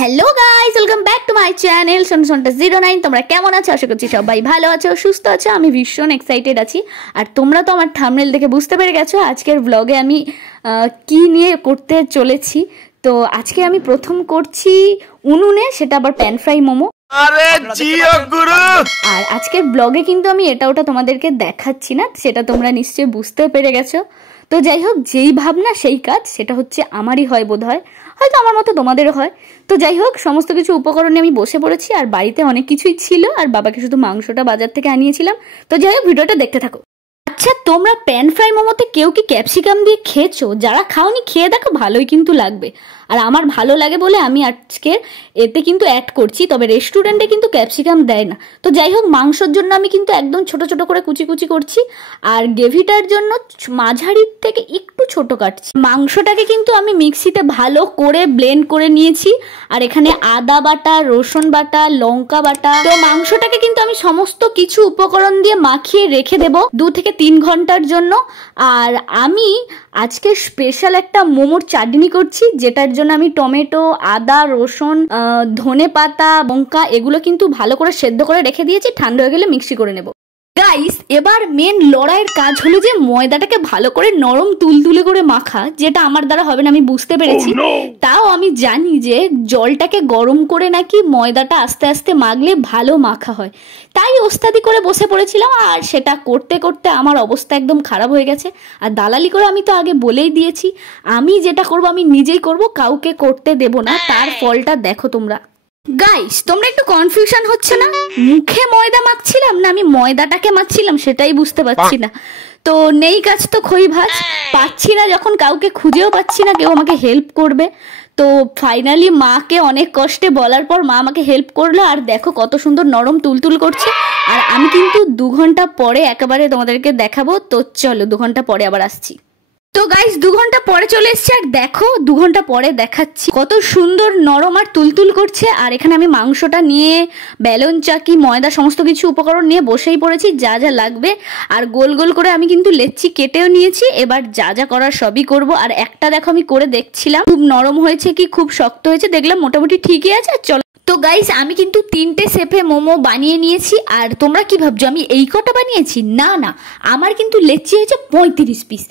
Hello guys, welcome back to my channel সন্টা09। তোমরা কেমন আছো? আশা করছি সবাই ভালো আছো, সুস্থ আছো। আমি ভীষণ এক্সাইটেড আছি। আর তোমরা তো আমার থাম্বনেল দেখে বুঝতে পেরে গেছো আজকের ব্লগে আমি কি নিয়ে করতে চলেছি। তো আজকে আমি প্রথম করছি উনুনে, সেটা আবার প্যান ফ্রাই মোমো। আরে জিও গুরু। আর আজকের ব্লগে কিন্তু আমি এটা ওটা তোমাদেরকে দেখাচ্ছি না, সেটা তোমরা নিশ্চয়ই বুঝতে পেরে গেছো। তো যাই হোক, যেই ভাবনা সেই কাজ, সেটা হচ্ছে আমারই হয় বোধ হয়, হয়তো আমার মতো তোমাদেরও হয়। তো যাই হোক, সমস্ত কিছু উপকরণে আমি বসে পড়েছি। আর বাড়িতে অনেক কিছুই ছিল, আর বাবাকে শুধু মাংসটা বাজার থেকে আনিয়েছিলাম। তো যাই হোক, ভিডিওটা দেখতে থাকো। আচ্ছা, তোমরা প্যান ফ্রাই মোমোতে কেউ কি ক্যাপসিকাম দিয়ে খেয়েছো? যারা খাওনি খেয়ে দেখো, ভালোই কিন্তু লাগবে। আর আমার ভালো লাগে বলে আমি আজকে এতে কিন্তু অ্যাড করছি। তবে রেস্টুরেন্টে কিন্তু ক্যাপসিকাম দেয় না। তো যাই হোক, মাংসর জন্য আমি কিন্তু একদম ছোট ছোট করে কুচি কুচি করছি, আর গ্রেভিটার জন্য মাঝারির থেকে একটু ছোট কাটছি। মাংসটাকে কিন্তু আমি মিক্সিতে ভালো করে ব্লেন্ড করে নিয়েছি। আর এখানে আদা বাটা, রসুন বাটা, লঙ্কা বাটা। তো মাংসটাকে কিন্তু আমি সমস্ত কিছু উপকরণ দিয়ে মাখিয়ে রেখে দেব 2 থেকে 3 ঘন্টার জন্য। আর আমি আজকে স্পেশাল একটা মোমোর চাটনি করছি, যেটার জন্য আমি টমেটো, আদা, রসুন, ধনে পাতা, লঙ্কা এগুলো কিন্তু ভালো করে সেদ্ধ করে রেখে দিয়েছি। ঠান্ডা হয়ে গেলে মিক্সি করে নেব। গাইস, এবার মেন লড়াইয়ের কাজ হলো যে ময়দাটাকে ভালো করে নরম তুলতুলে করে মাখা, যেটা আমার দ্বারা হবে না আমি বুঝতে পেরেছি। তাও আমি জানি যে জলটাকে গরম করে নাকি ময়দাটা আস্তে আস্তে মাখলে ভালো মাখা হয়। তাই ওস্তাদি করে বসে পড়েছিলাম, আর সেটা করতে করতে আমার অবস্থা একদম খারাপ হয়ে গেছে। আর দালালি করে আমি তো আগে বলেই দিয়েছি, আমি যেটা করব আমি নিজেই করব, কাউকে করতে দেব না। তার ফলটা দেখো তোমরা। গাইস, তোমরা একটু কনফিউশন হচ্ছে না? মুখে ময়দা মাখছিলাম না আমি ময়দাটাকে মাখছিলাম, সেটাই বুঝতে পারছি না। তো নেই কাজ তো খই ভাজ, পাচ্ছি না যখন, কাউকে খুঁজেও পাচ্ছি না কেউ আমাকে হেল্প করবে। তো ফাইনালি মাকে অনেক কষ্টে বলার পর মা আমাকে হেল্প করলো। আর দেখো কত সুন্দর নরম তুলতুল করছে। আর আমি কিন্তু 2 ঘন্টা পরে একেবারে তোমাদেরকে দেখাবো। তো চলো, 2 ঘন্টা পরে আবার আসছি। তো গাইস, 2 ঘন্টা পরে চলে এসছে। আর দেখো 2 ঘন্টা পরে দেখাচ্ছি কত সুন্দর নরম আর তুলতুল করছে। আর এখানে আমি মাংসটা নিয়ে বেলুন চাকি, ময়দা, সমস্ত কিছু উপকরণ নিয়ে বসেই পড়েছি, যা যা লাগবে। আর গোল গোল করে আমি কিন্তু লেচি কেটেও নিয়েছি। এবার যা যা করার সবই করব। আর একটা দেখো আমি করে দেখছিলাম খুব নরম হয়েছে কি খুব শক্ত হয়েছে, দেখলাম মোটামুটি ঠিকই আছে। চলো। তো গাইস, আমি কিন্তু 3টে শেপে মোমো বানিয়ে নিয়েছি। আর তোমরা কি ভাবছো আমি এই কটা বানিয়েছি? না না, আমার কিন্তু লেচি হয়েছে 35 পিস।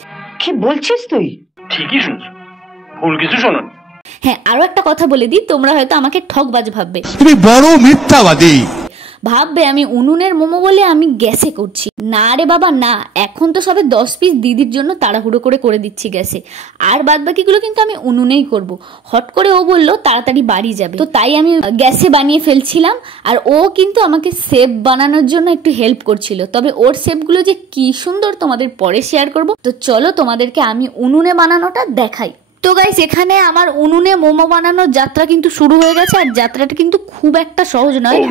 কি বলছিস তুই? ঠিকই শুনছো, ভুল কিছু শোনো। হ্যাঁ, আরো একটা কথা বলে দিই, তোমরা হয়তো আমাকে ঠকবাজ ভাববে, তুমি বড় মিথ্যাবাদী। ভাববে আমি উনুনের মোমো বলে আমি গ্যাসে করছি। না রে বাবা না, এখন তো সবে 10 পিস দিদির জন্য তাড়াহুড়ো করে দিচ্ছি গ্যাসে। আর বাদ বাকিগুলো কিন্তু আমি উনুনেই করব। হট করে ও বললো তাড়াতাড়ি বাড়ি যাবে, তো তাই আমি গ্যাসে বানিয়ে ফেলছিলাম। আর ও কিন্তু আমাকে শেপ বানানোর জন্য একটু হেল্প করছিল। তবে ওর শেপগুলো যে কি সুন্দর তোমাদের পরে শেয়ার করব। তো চলো, তোমাদেরকে আমি উনুনে বানানোটা দেখাই। তো গাইস, এখানে আমার উনুনে মোমো বানানোর যাত্রা কিন্তু শুরু হয়ে গেছে। আর যাত্রাটা কিন্তু খুব একটা সহজ নয়,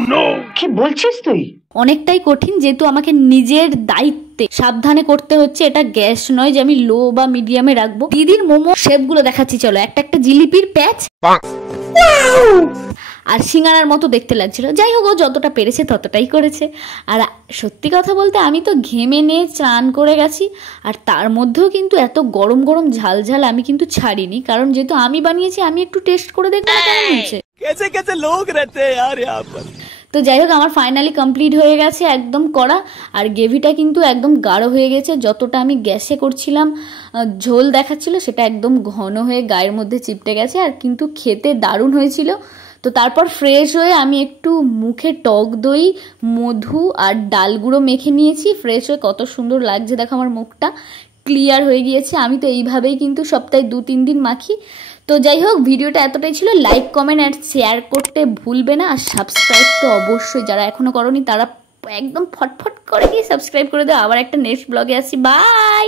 কি বলছিস তুই? অনেকটাই কঠিন, যেহেতু আমাকে নিজের দায়িত্বে সাবধানে করতে হচ্ছে। এটা গ্যাস নয় যে আমি লো বা মিডিয়ামে রাখবো। দিদির মোমো শেপগুলো দেখাচ্ছি, চলো। একটা জিলিপির প্যাচ আর সিঙ্গারার মতো দেখতে লাগছিল। যাই হোক, ও যতটা পেরেছে ততটাই করেছে। আর সত্যি কথা বলতে আমি তো ঘেমে নিয়ে চান করে গেছি। আর তার মধ্যেও কিন্তু এত গরম গরম ঝাল ঝাল আমি কিন্তু ছাড়িনি, কারণ যেহেতু আমি বানিয়েছি আমি একটু টেস্ট করে দেখবো কেমন হয়েছে। कैसे कैसे लोग रहते हैं यार यहाँ पर। তো যাই হোক, আমার ফাইনালি কমপ্লিট হয়ে গেছে একদম করা। আর গ্রেভিটা কিন্তু একদম গাঢ় হয়ে গেছে। যতটা আমি গ্যাসে করছিলাম ঝোল দেখাচ্ছিল, সেটা একদম ঘন হয়ে গায়ের মধ্যে চিপটে গেছে। আর কিন্তু খেতে দারুণ হয়েছিল। তো তারপর ফ্রেশ হয়ে আমি একটু মুখে টক দই, মধু আর ডাল গুঁড়ো মেখে নিয়েছি। ফ্রেশ হয়ে কত সুন্দর লাগছে দেখো, আমার মুখটা ক্লিয়ার হয়ে গিয়েছে। আমি তো এইভাবেই কিন্তু সপ্তাহে 2-3 দিন মাখি। তো যাই হোক, ভিডিওটা এতটাই ছিল। লাইক, কমেন্ট আর শেয়ার করতে ভুলবে না। আর সাবস্ক্রাইব তো অবশ্যই, যারা এখনো করোনি তারা একদম ফটফট করে গিয়ে সাবস্ক্রাইব করে দাও। আবার একটা নেক্সট ব্লগে আসি। বাই।